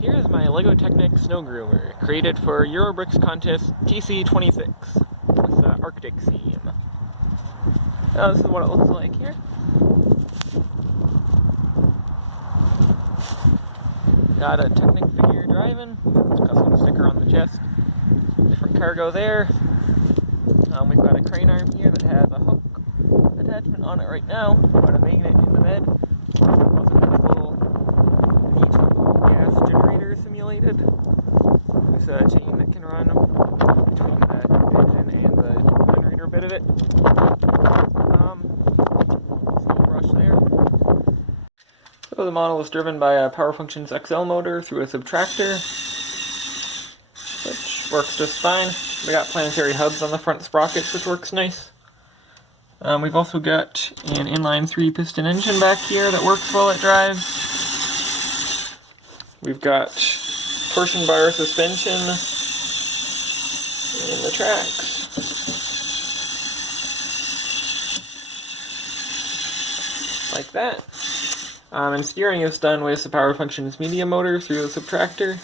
Here's my LEGO Technic snow groomer, created for Eurobricks contest TC26 with the Arctic theme. Now this is what it looks like here. Got a Technic figure driving, custom sticker on the chest, different cargo there. We've got a crane arm here that has a hook attachment on it right now, got a magnet in the bed. Also has a little gas generator simulated. There's a chain that can run between the engine and the generator bit of it. Snow brush there. So the model is driven by a Power Functions XL motor through a subtractor, which works just fine. We got planetary hubs on the front sprockets, which works nice. We've also got an inline 3-piston engine back here that works while it drives. We've got torsion bar suspension in the tracks. Like that. And steering is done with the Power Functions media motor through the subtractor.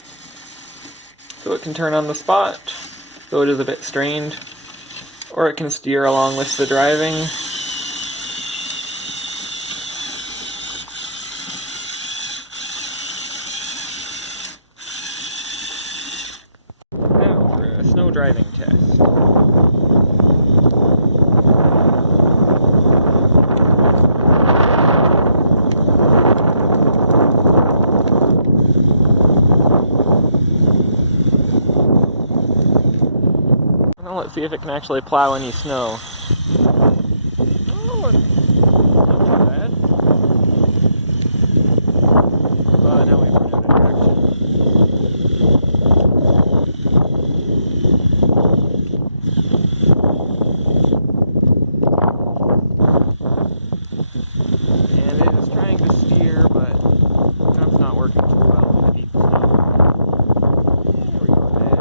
So it can turn on the spot, though it is a bit strained, or it can steer along with the driving. Now for a snow driving test. Now let's see if it can actually plow any snow. Oh, not too bad. But now we've run out of direction. And it is trying to steer, but that's not working too well in the deep snow. There we go there.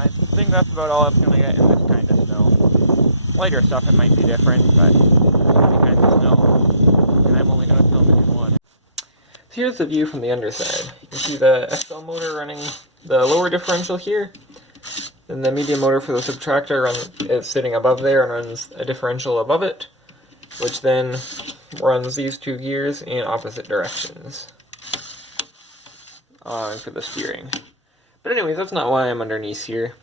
I think that's about all it's going to get in this kind of snow. Lighter stuff it might be different, but any kinds of snow, and I'm only going to film it in one. So here's the view from the underside. You can see the XL motor running the lower differential here, and the medium motor for the subtractor is sitting above there and runs a differential above it, which then runs these two gears in opposite directions for the steering. But anyways, that's not why I'm underneath here.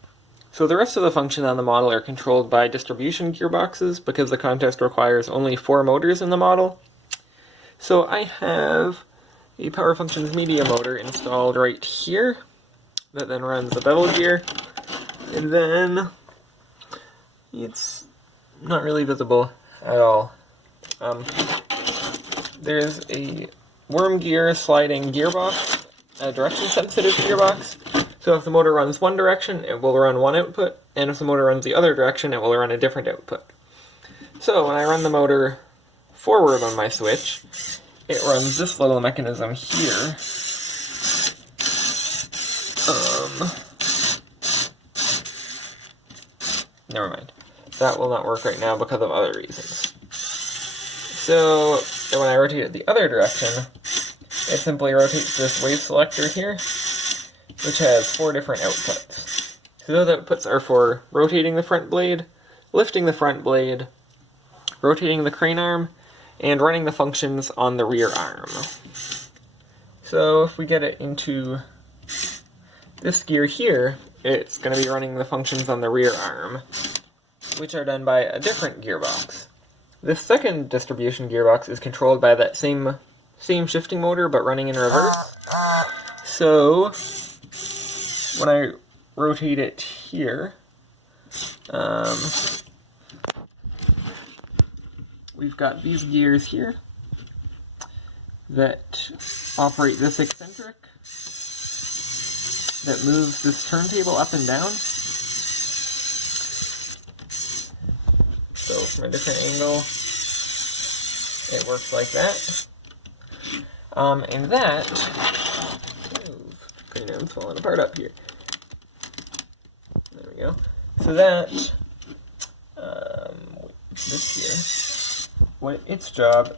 So the rest of the functions on the model are controlled by distribution gearboxes because the contest requires only 4 motors in the model. So I have a Power Functions media motor installed right here that then runs the bevel gear, and then it's not really visible at all. There's a worm gear sliding gearbox, a direction sensitive gearbox. So if the motor runs one direction, it will run one output, and if the motor runs the other direction, it will run a different output. So when I run the motor forward on my switch, it runs this little mechanism here. Never mind. That will not work right now because of other reasons. So when I rotate it the other direction, it simply rotates this wave selector here, which has 4 different outputs. So those outputs are for rotating the front blade, lifting the front blade, rotating the crane arm, and running the functions on the rear arm. So if we get it into this gear here, it's going to be running the functions on the rear arm, which are done by a different gearbox. This second distribution gearbox is controlled by that same shifting motor, but running in reverse. So when I rotate it here, we've got these gears here that operate this eccentric that moves this turntable up and down. So from a different angle, it works like that. And that, crane arm's falling apart up here. There we go. So that, this here, what its job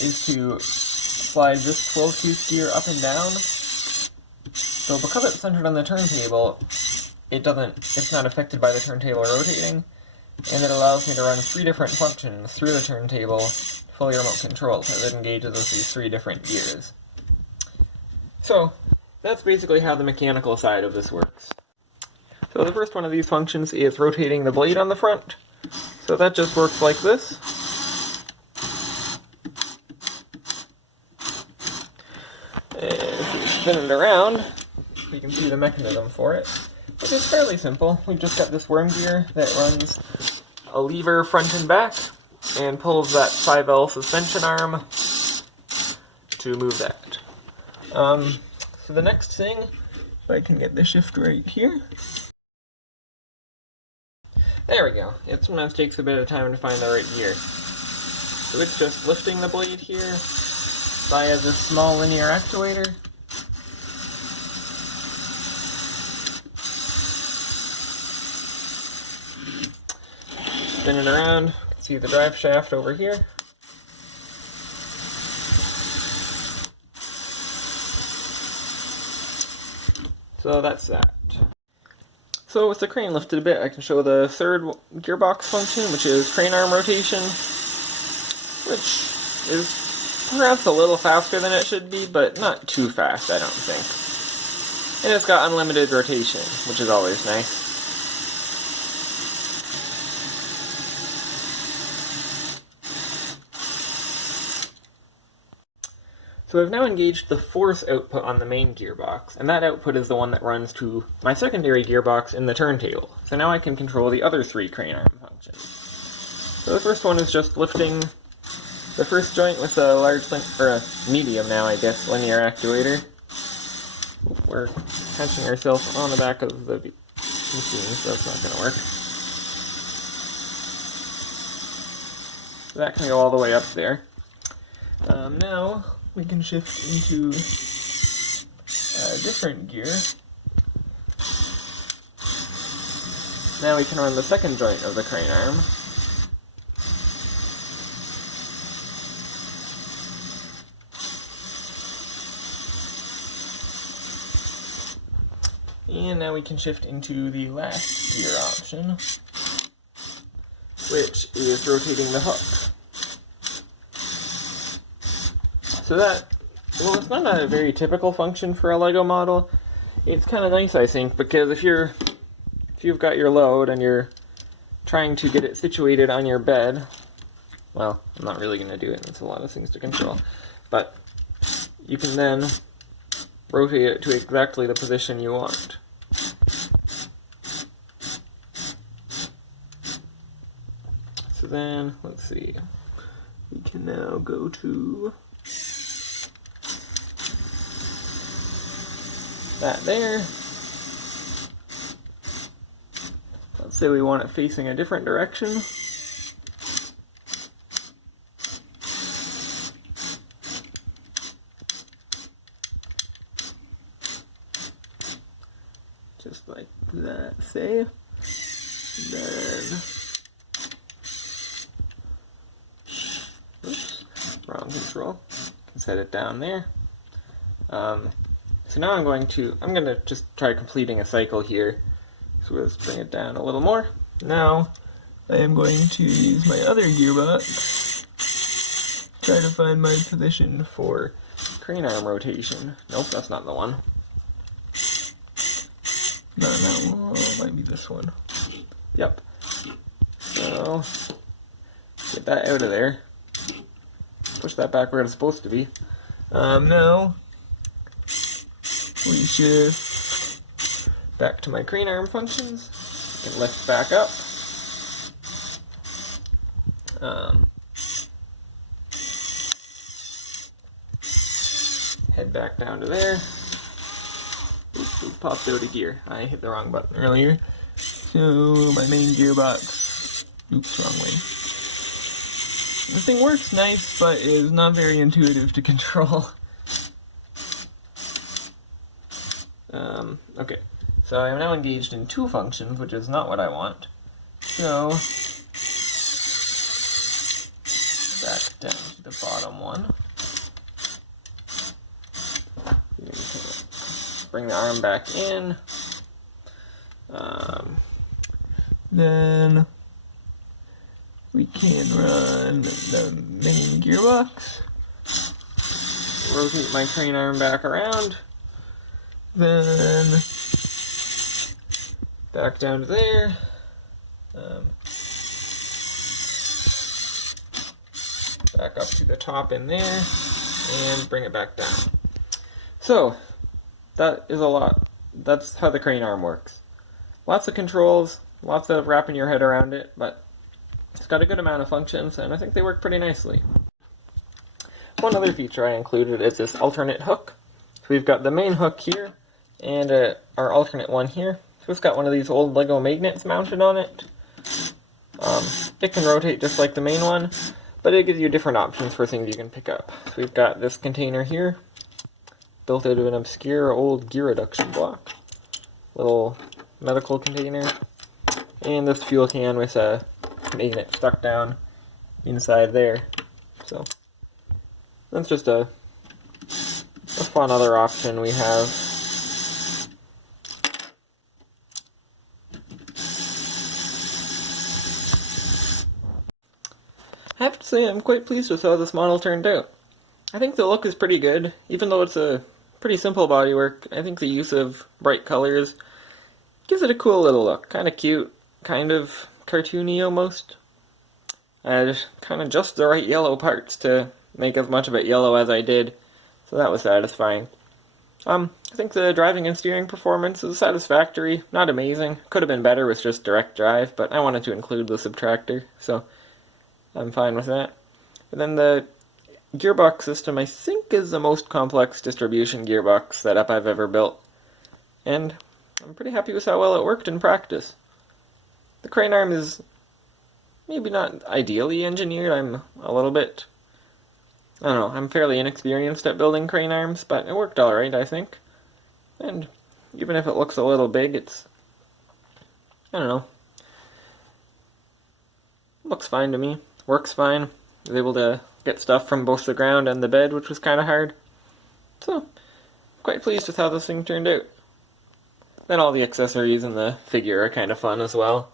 is to slide this 12-tooth gear up and down. So because it's centered on the turntable, it's not affected by the turntable rotating, and it allows me to run 3 different functions through the turntable, fully remote controlled, as it engages with these 3 different gears. So, that's basically how the mechanical side of this works. So the first one of these functions is rotating the blade on the front. So that just works like this. And if we spin it around, we can see the mechanism for it, which is fairly simple. We've just got this worm gear that runs a lever front and back and pulls that 5L suspension arm to move that. So the next thing, if I can get the shift right here. There we go. It sometimes takes a bit of time to find the right gear. So it's just lifting the blade here via this small linear actuator. Spin it around, see the drive shaft over here. So that's that. So with the crane lifted a bit, I can show the third gearbox function, which is crane arm rotation, which is perhaps a little faster than it should be, but not too fast, I don't think. And it's got unlimited rotation, which is always nice. So I've now engaged the force output on the main gearbox, and that output is the one that runs to my secondary gearbox in the turntable. So now I can control the other 3 crane arm functions. So the first one is just lifting the first joint with a large, or a medium now, I guess, linear actuator. We're catching ourselves on the back of the machine, so that's not going to work. So that can go all the way up there. Now we can shift into a different gear. Now we can run the second joint of the crane arm. And now we can shift into the last gear option, which is rotating the hook. So that, well, it's not a very typical function for a Lego model. It's kind of nice, I think, because if you've got your load and you're trying to get it situated on your bed, well, I'm not really going to do it, it's a lot of things to control, but you can then rotate it to exactly the position you want. So then, let's see, we can now go to that there. Let's say we want it facing a different direction. Just like that, say. Then, oops, wrong control. Can set it down there. So now I'm going to just try completing a cycle here. So let's bring it down a little more. Now I am going to use my other gearbox, try to find my position for crane arm rotation. Nope, that's not the one. Not that one, it might be this one. Yep. So, get that out of there. Push that back where it's supposed to be. Now we shift back to my crane arm functions. I can lift back up. Head back down to there. Oops, it popped out of gear. I hit the wrong button earlier. So my main gearbox. Oops, wrong way. The thing works nice, but is not very intuitive to control. Okay, so I am now engaged in two functions, which is not what I want. So, back down to the bottom one. Bring the arm back in. Then we can run the main gearbox. Rotate my crane arm back around. Then back down to there. Back up to the top in there. And bring it back down. So, that is a lot. That's how the crane arm works. Lots of controls, lots of wrapping your head around it, but it's got a good amount of functions, and I think they work pretty nicely. One other feature I included is this alternate hook. So we've got the main hook here, and our alternate one here. So it's got one of these old Lego magnets mounted on it. It can rotate just like the main one, but it gives you different options for things you can pick up. So we've got this container here, built out of an obscure old gear reduction block. Little medical container. And this fuel can with a magnet stuck down inside there. So that's just a fun other option we have. I have to say I'm quite pleased with how this model turned out. I think the look is pretty good, even though it's a pretty simple bodywork. I think the use of bright colors gives it a cool little look. Kind of cute, kind of cartoony almost. Just kind of just the right yellow parts to make as much of it yellow as I did, so that was satisfying. I think the driving and steering performance is satisfactory, not amazing. Could have been better with just direct drive, but I wanted to include the subtractor, so I'm fine with that. And then the gearbox system, I think, is the most complex distribution gearbox setup I've ever built, and I'm pretty happy with how well it worked in practice. The crane arm is maybe not ideally engineered. I'm a little bit, I don't know, I'm fairly inexperienced at building crane arms, but it worked alright, I think. And even if it looks a little big, it's, I don't know, looks fine to me, works fine. I was able to get stuff from both the ground and the bed, which was kind of hard. So, quite pleased with how this thing turned out. Then all the accessories and the figure are kind of fun as well.